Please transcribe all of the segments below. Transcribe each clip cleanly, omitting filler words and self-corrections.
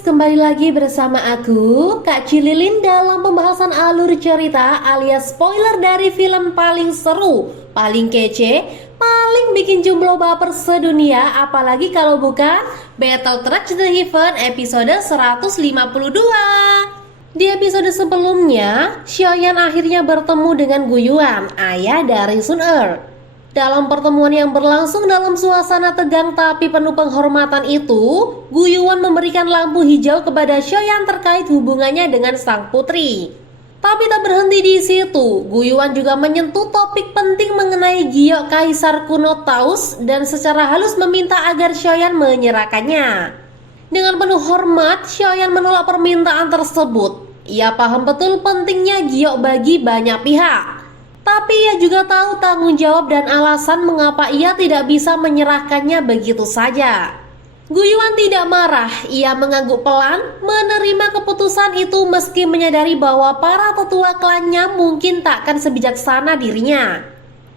kembali lagi bersama aku, Kak Cililin dalam pembahasan alur cerita alias spoiler dari film paling seru, paling kece, paling bikin jomblo baper sedunia, apalagi kalau bukan Battle Tracks The Heaven episode 152. Di episode sebelumnya, Xiaoyan akhirnya bertemu dengan Guyuan, ayah dari Sun Er. Dalam pertemuan yang berlangsung dalam suasana tegang tapi penuh penghormatan itu, Guyuan memberikan lampu hijau kepada Xiaoyan terkait hubungannya dengan sang putri. Tapi tak berhenti di situ, Guyuan juga menyentuh topik penting mengenai giok kaisar kuno Taus dan secara halus meminta agar Xiaoyan menyerahkannya. Dengan penuh hormat, Xiaoyan menolak permintaan tersebut. Ia paham betul pentingnya giok bagi banyak pihak. Tapi ia juga tahu tanggung jawab dan alasan mengapa ia tidak bisa menyerahkannya begitu saja. Guyuan tidak marah, ia mengangguk pelan, menerima keputusan itu meski menyadari bahwa para tetua klannya mungkin takkan sebijaksana dirinya.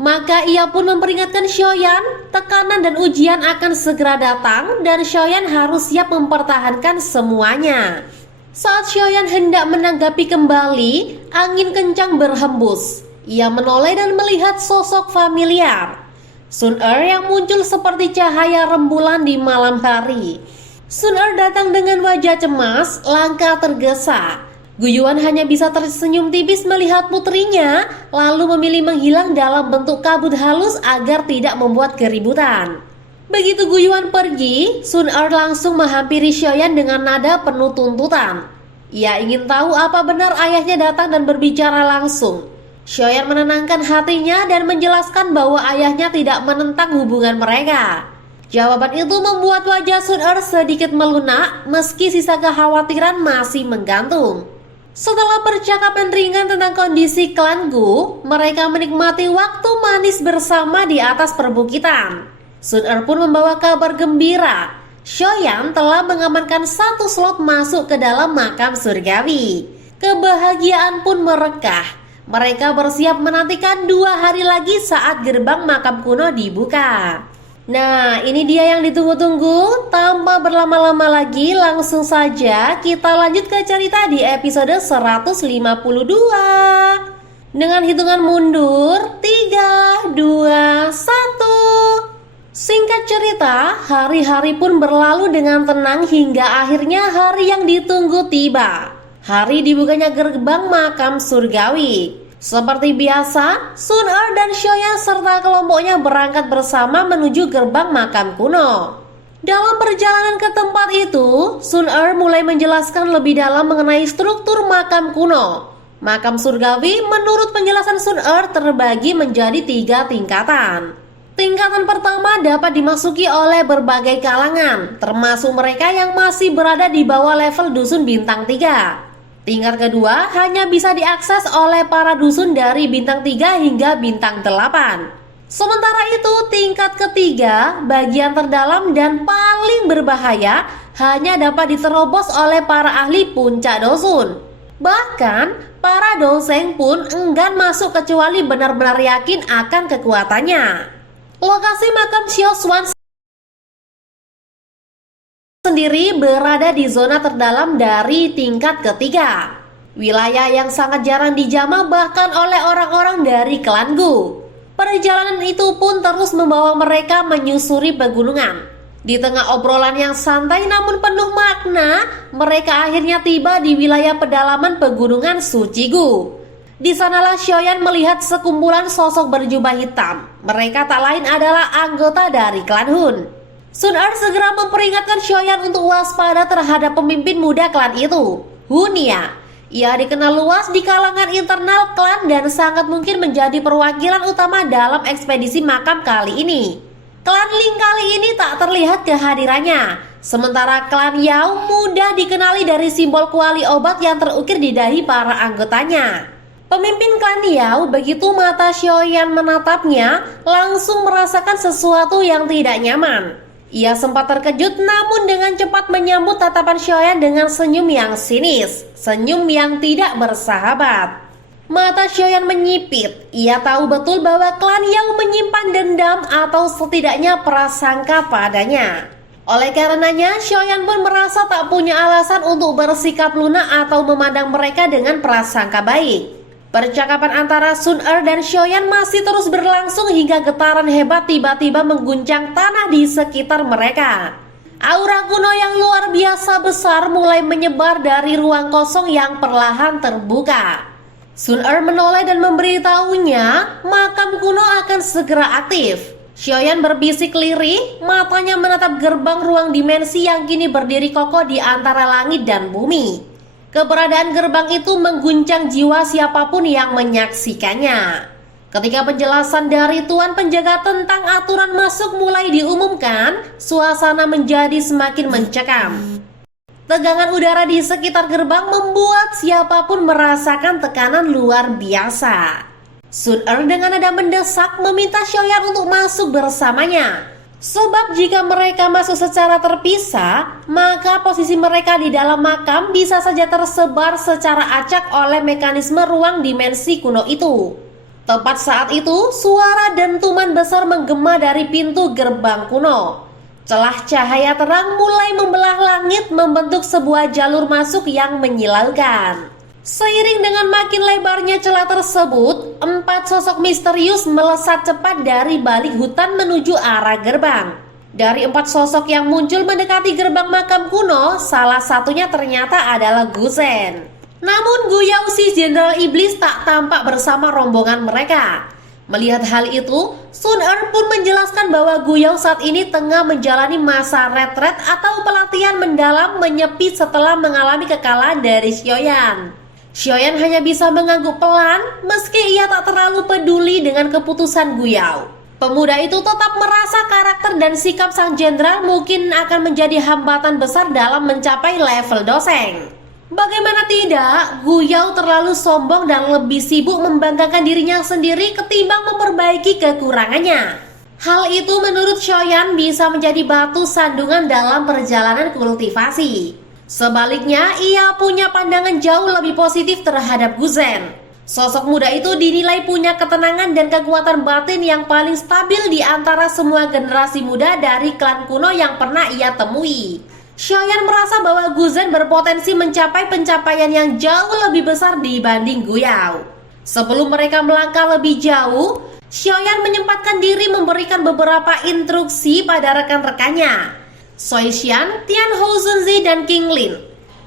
Maka ia pun memperingatkan Xiaoyan, tekanan dan ujian akan segera datang dan Xiaoyan harus siap mempertahankan semuanya. Saat Xiaoyan hendak menanggapi kembali, angin kencang berhembus. Ia menoleh dan melihat sosok familiar, Sun Er yang muncul seperti cahaya rembulan di malam hari. Sun Er datang dengan wajah cemas, langkah tergesa. Guyuan hanya bisa tersenyum tipis melihat putrinya, lalu memilih menghilang dalam bentuk kabut halus agar tidak membuat keributan. Begitu Guyuan pergi, Sun Er langsung menghampiri Xiaoyan dengan nada penuh tuntutan. Ia ingin tahu apa benar ayahnya datang dan berbicara langsung. Xiaoyan menenangkan hatinya dan menjelaskan bahwa ayahnya tidak menentang hubungan mereka. Jawaban itu membuat wajah Sun Er sedikit melunak meski sisa kekhawatiran masih menggantung. Setelah percakapan ringan tentang kondisi klan Gu, mereka menikmati waktu manis bersama di atas perbukitan. Sun Er pun membawa kabar gembira. Xiaoyan telah mengamankan satu slot masuk ke dalam makam surgawi. Kebahagiaan pun merekah. Mereka bersiap menantikan 2 hari lagi saat gerbang makam kuno dibuka. Nah, ini dia yang ditunggu-tunggu. Tanpa berlama-lama lagi, langsung saja kita lanjut ke cerita di episode 152. Dengan hitungan mundur 3, 2, 1. Singkat cerita, hari-hari pun berlalu dengan tenang hingga akhirnya hari yang ditunggu tiba. Hari dibukanya gerbang makam surgawi. Seperti biasa, Sun Er dan Xiaoyan serta kelompoknya berangkat bersama menuju gerbang makam kuno. Dalam perjalanan ke tempat itu, Sun Er mulai menjelaskan lebih dalam mengenai struktur makam kuno. Makam surgawi menurut penjelasan Sun Er terbagi menjadi 3 tingkatan. Tingkatan pertama dapat dimasuki oleh berbagai kalangan, termasuk mereka yang masih berada di bawah level dusun bintang 3. Tingkat kedua hanya bisa diakses oleh para dusun dari bintang 3 hingga bintang 8. Sementara itu tingkat ketiga, bagian terdalam dan paling berbahaya, hanya dapat diterobos oleh para ahli puncak dusun. Bahkan para doseng pun enggan masuk kecuali benar-benar yakin akan kekuatannya. Lokasi makam Xiao Xuan sendiri berada di zona terdalam dari tingkat ketiga. Wilayah yang sangat jarang dijamah bahkan oleh orang-orang dari klan Gu. Perjalanan itu pun terus membawa mereka menyusuri pegunungan. Di tengah obrolan yang santai namun penuh makna, mereka akhirnya tiba di wilayah pedalaman pegunungan Suci Gu. Di sanalah Xiaoyan melihat sekumpulan sosok berjubah hitam. Mereka tak lain adalah anggota dari klan Hun. Sun Er segera memperingatkan Xiaoyan untuk waspada terhadap pemimpin muda klan itu, Hunia. Ia dikenal luas di kalangan internal klan dan sangat mungkin menjadi perwakilan utama dalam ekspedisi makam kali ini. Klan Ling kali ini tak terlihat kehadirannya. Sementara klan Yao mudah dikenali dari simbol kuali obat yang terukir di dahi para anggotanya. Pemimpin klan Yao begitu mata Xiaoyan menatapnya, langsung merasakan sesuatu yang tidak nyaman. Ia sempat terkejut namun dengan cepat menyambut tatapan Xiaoyan dengan senyum yang sinis, senyum yang tidak bersahabat. Mata Xiaoyan menyipit, ia tahu betul bahwa klan yang menyimpan dendam atau setidaknya prasangka padanya. Oleh karenanya, Xiaoyan pun merasa tak punya alasan untuk bersikap lunak atau memandang mereka dengan prasangka baik. Percakapan antara Sun Er dan Xiaoyan masih terus berlangsung hingga getaran hebat tiba-tiba mengguncang tanah di sekitar mereka. Aura kuno yang luar biasa besar mulai menyebar dari ruang kosong yang perlahan terbuka. Sun Er menoleh dan memberitahunya makam kuno akan segera aktif. Xiaoyan berbisik lirih, matanya menatap gerbang ruang dimensi yang kini berdiri kokoh di antara langit dan bumi. Keberadaan gerbang itu mengguncang jiwa siapapun yang menyaksikannya. Ketika penjelasan dari Tuan Penjaga tentang aturan masuk mulai diumumkan, suasana menjadi semakin mencekam. Tegangan udara di sekitar gerbang membuat siapapun merasakan tekanan luar biasa. Sun Er dengan nada mendesak meminta Xiaoyan untuk masuk bersamanya. Sebab jika mereka masuk secara terpisah, maka posisi mereka di dalam makam bisa saja tersebar secara acak oleh mekanisme ruang dimensi kuno itu. Tepat saat itu, suara dentuman besar menggema dari pintu gerbang kuno. Celah cahaya terang mulai membelah langit membentuk sebuah jalur masuk yang menyilaukan. Seiring dengan makin lebarnya celah tersebut, 4 sosok misterius melesat cepat dari balik hutan menuju arah gerbang. Dari 4 sosok yang muncul mendekati gerbang makam kuno, salah satunya ternyata adalah Gu Zhen. Namun Gu Yao si Jenderal Iblis tak tampak bersama rombongan mereka. Melihat hal itu, Sun Er pun menjelaskan bahwa Gu Yao saat ini tengah menjalani masa retret atau pelatihan mendalam menyepi setelah mengalami kekalahan dari Xiaoyan. Xiaoyan hanya bisa mengangguk pelan meski ia tak terlalu peduli dengan keputusan Gu Yao. Pemuda itu tetap merasa karakter dan sikap sang jenderal mungkin akan menjadi hambatan besar dalam mencapai level doseng. Bagaimana tidak, Gu Yao terlalu sombong dan lebih sibuk membanggakan dirinya sendiri ketimbang memperbaiki kekurangannya. Hal itu menurut Xiaoyan bisa menjadi batu sandungan dalam perjalanan kultivasi. Sebaliknya, ia punya pandangan jauh lebih positif terhadap Gu Zhen. Sosok muda itu dinilai punya ketenangan dan kekuatan batin yang paling stabil di antara semua generasi muda dari klan kuno yang pernah ia temui. Xiaoyan merasa bahwa Gu Zhen berpotensi mencapai pencapaian yang jauh lebih besar dibanding Gu Yao. Sebelum mereka melangkah lebih jauh, Xiaoyan menyempatkan diri memberikan beberapa instruksi pada rekan-rekannya, Soi Xian, Tian Hou Zunzi, dan King Lin.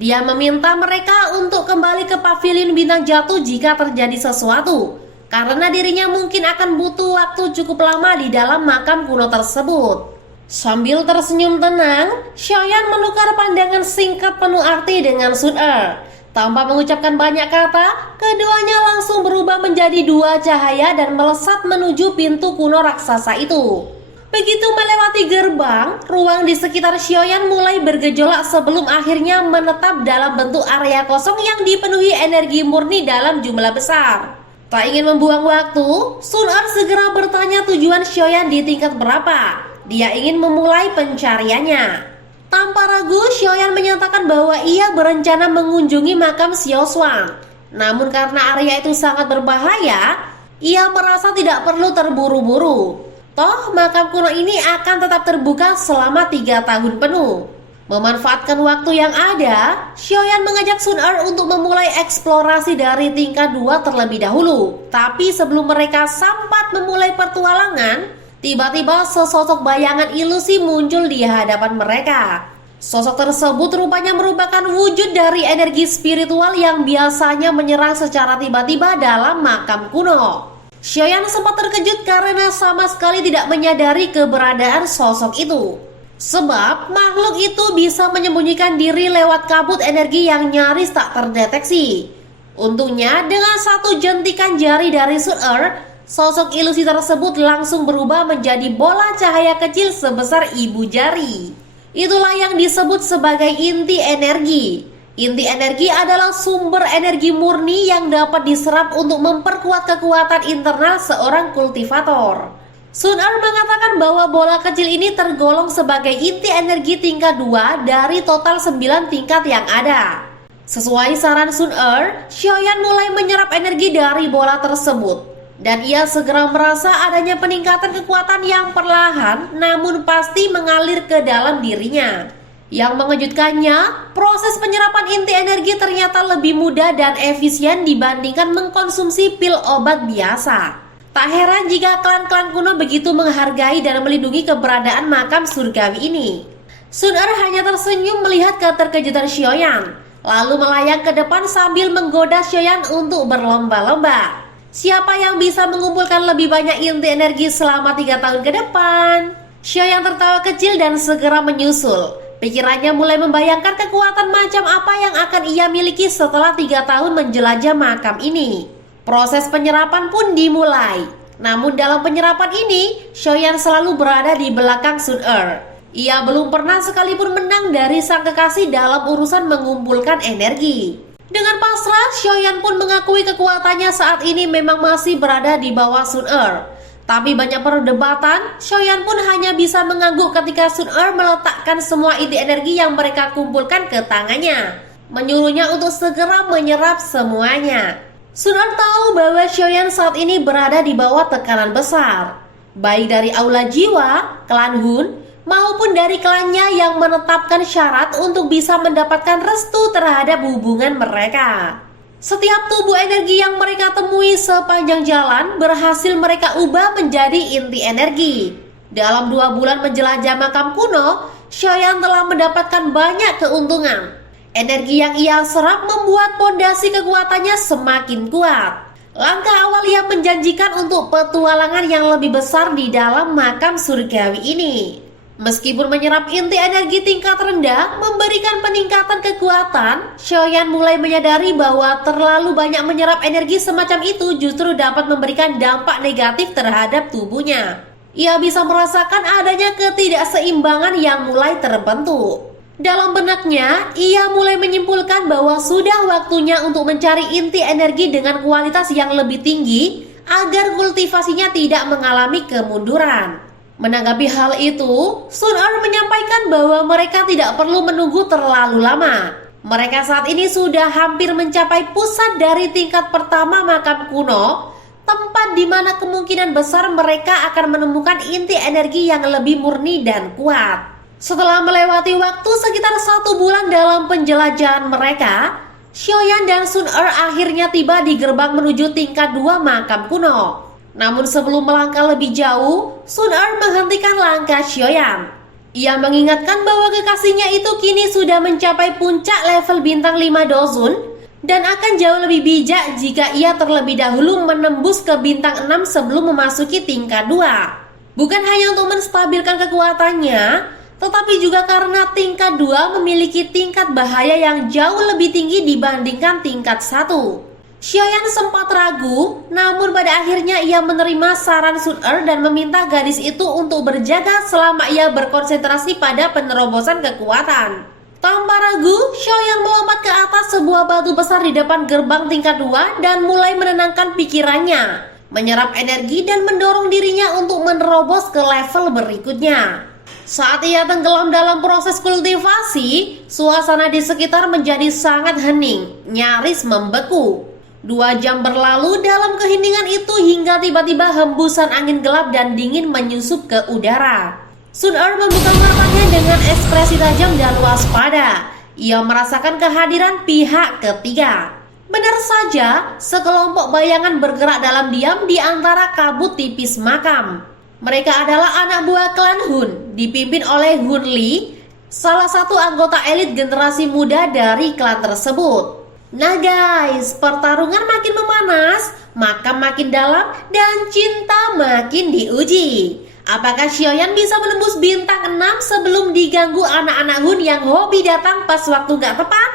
Dia meminta mereka untuk kembali ke pavilion bintang jatuh jika terjadi sesuatu, karena dirinya mungkin akan butuh waktu cukup lama di dalam makam kuno tersebut. Sambil tersenyum tenang, Xiaoyan menukar pandangan singkat penuh arti dengan Sun Er. Tanpa mengucapkan banyak kata, keduanya langsung berubah menjadi 2 cahaya dan melesat menuju pintu kuno raksasa itu. Begitu melewati gerbang, ruang di sekitar Xiaoyan mulai bergejolak sebelum akhirnya menetap dalam bentuk area kosong yang dipenuhi energi murni dalam jumlah besar. Tak ingin membuang waktu, Sun Er segera bertanya tujuan Xiaoyan di tingkat berapa. Dia ingin memulai pencariannya. Tanpa ragu, Xiaoyan menyatakan bahwa ia berencana mengunjungi makam Xiao Xuan. Namun karena area itu sangat berbahaya, ia merasa tidak perlu terburu-buru. Toh, makam kuno ini akan tetap terbuka selama 3 tahun penuh. Memanfaatkan waktu yang ada, Xiaoyan mengajak Sun Er untuk memulai eksplorasi dari tingkat 2 terlebih dahulu. Tapi sebelum mereka sempat memulai petualangan, tiba-tiba sesosok bayangan ilusi muncul di hadapan mereka. Sosok tersebut rupanya merupakan wujud dari energi spiritual yang biasanya menyerang secara tiba-tiba dalam makam kuno. Xiaoyan sempat terkejut karena sama sekali tidak menyadari keberadaan sosok itu. Sebab makhluk itu bisa menyembunyikan diri lewat kabut energi yang nyaris tak terdeteksi. Untungnya dengan satu jentikan jari dari Sun Er, sosok ilusi tersebut langsung berubah menjadi bola cahaya kecil sebesar ibu jari. Itulah yang disebut sebagai inti energi. Inti energi adalah sumber energi murni yang dapat diserap untuk memperkuat kekuatan internal seorang kultivator. Sun Er mengatakan bahwa bola kecil ini tergolong sebagai inti energi tingkat 2 dari total 9 tingkat yang ada. Sesuai saran Sun Er, Xiaoyan mulai menyerap energi dari bola tersebut. Dan ia segera merasa adanya peningkatan kekuatan yang perlahan namun pasti mengalir ke dalam dirinya. Yang mengejutkannya, proses penyerapan inti energi ternyata lebih mudah dan efisien dibandingkan mengkonsumsi pil obat biasa. Tak heran jika klan-klan kuno begitu menghargai dan melindungi keberadaan makam surgawi ini. Sun Er hanya tersenyum melihat keterkejutan Xiaoyan, lalu melayang ke depan sambil menggoda Xiaoyan untuk berlomba-lomba. Siapa yang bisa mengumpulkan lebih banyak inti energi selama 3 tahun ke depan? Xiaoyan tertawa kecil dan segera menyusul. Pikirannya mulai membayangkan kekuatan macam apa yang akan ia miliki setelah 3 tahun menjelajah makam ini. Proses penyerapan pun dimulai. Namun dalam penyerapan ini, Xiaoyan selalu berada di belakang Sun Er. Ia belum pernah sekalipun menang dari sang kekasih dalam urusan mengumpulkan energi. Dengan pasrah, Xiaoyan pun mengakui kekuatannya saat ini memang masih berada di bawah Sun Er. Tapi banyak perdebatan, Xiaoyan pun hanya bisa mengangguk ketika Sun Er meletakkan semua inti energi yang mereka kumpulkan ke tangannya, menyuruhnya untuk segera menyerap semuanya. Sun Er tahu bahwa Xiaoyan saat ini berada di bawah tekanan besar, baik dari aula jiwa, klan Hun, maupun dari klannya yang menetapkan syarat untuk bisa mendapatkan restu terhadap hubungan mereka. Setiap tubuh energi yang mereka temui sepanjang jalan berhasil mereka ubah menjadi inti energi. Dalam 2 bulan menjelajah makam kuno, Xiaoyan telah mendapatkan banyak keuntungan. Energi yang ia serap membuat pondasi kekuatannya semakin kuat. Langkah awal yang menjanjikan untuk petualangan yang lebih besar di dalam makam surgawi ini. Meskipun menyerap inti energi tingkat rendah memberikan peningkatan kekuatan, Xiaoyan mulai menyadari bahwa terlalu banyak menyerap energi semacam itu justru dapat memberikan dampak negatif terhadap tubuhnya. Ia bisa merasakan adanya ketidakseimbangan yang mulai terbentuk. Dalam benaknya, ia mulai menyimpulkan bahwa sudah waktunya untuk mencari inti energi dengan kualitas yang lebih tinggi agar kultivasinya tidak mengalami kemunduran. Menanggapi hal itu, Sun Er menyampaikan bahwa mereka tidak perlu menunggu terlalu lama. Mereka saat ini sudah hampir mencapai pusat dari tingkat pertama makam kuno, tempat di mana kemungkinan besar mereka akan menemukan inti energi yang lebih murni dan kuat. Setelah melewati waktu sekitar 1 bulan dalam penjelajahan mereka, Xiaoyan dan Sun Er akhirnya tiba di gerbang menuju tingkat 2 makam kuno. Namun sebelum melangkah lebih jauh, Sun Er menghentikan langkah Xiaoyan. Ia mengingatkan bahwa kekasihnya itu kini sudah mencapai puncak level bintang 5 Dozun dan akan jauh lebih bijak jika ia terlebih dahulu menembus ke bintang 6 sebelum memasuki tingkat 2. Bukan hanya untuk menstabilkan kekuatannya, tetapi juga karena tingkat 2 memiliki tingkat bahaya yang jauh lebih tinggi dibandingkan tingkat 1. Xiaoyan sempat ragu, namun pada akhirnya ia menerima saran Sun Er dan meminta gadis itu untuk berjaga selama ia berkonsentrasi pada penerobosan kekuatan. Tanpa ragu, Xiaoyan melompat ke atas sebuah batu besar di depan gerbang tingkat 2 dan mulai menenangkan pikirannya, menyerap energi dan mendorong dirinya untuk menerobos ke level berikutnya. Saat ia tenggelam dalam proses kultivasi, suasana di sekitar menjadi sangat hening, nyaris membeku. 2 jam berlalu dalam keheningan itu hingga tiba-tiba hembusan angin gelap dan dingin menyusup ke udara. Sun Er membuka matanya dengan ekspresi tajam dan waspada. Ia merasakan kehadiran pihak ketiga. Benar saja, sekelompok bayangan bergerak dalam diam di antara kabut tipis makam. Mereka adalah anak buah klan Hun, dipimpin oleh Hun Li, salah satu anggota elit generasi muda dari klan tersebut. Nah guys, pertarungan makin memanas, makam makin dalam, dan cinta makin diuji. Apakah Xiaoyan bisa menembus bintang 6 sebelum diganggu anak-anak Hun yang hobi datang pas waktu gak tepat?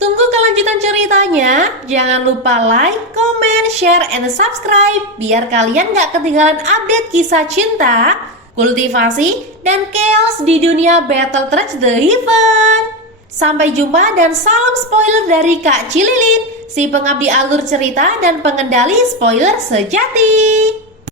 Tunggu kelanjutan ceritanya. Jangan lupa like, comment, share, and subscribe biar kalian gak ketinggalan update kisah cinta, kultivasi, dan chaos di dunia Battle Trade The Heaven. Sampai jumpa dan salam spoiler dari Kak Cililin, si pengabdi alur cerita dan pengendali spoiler sejati.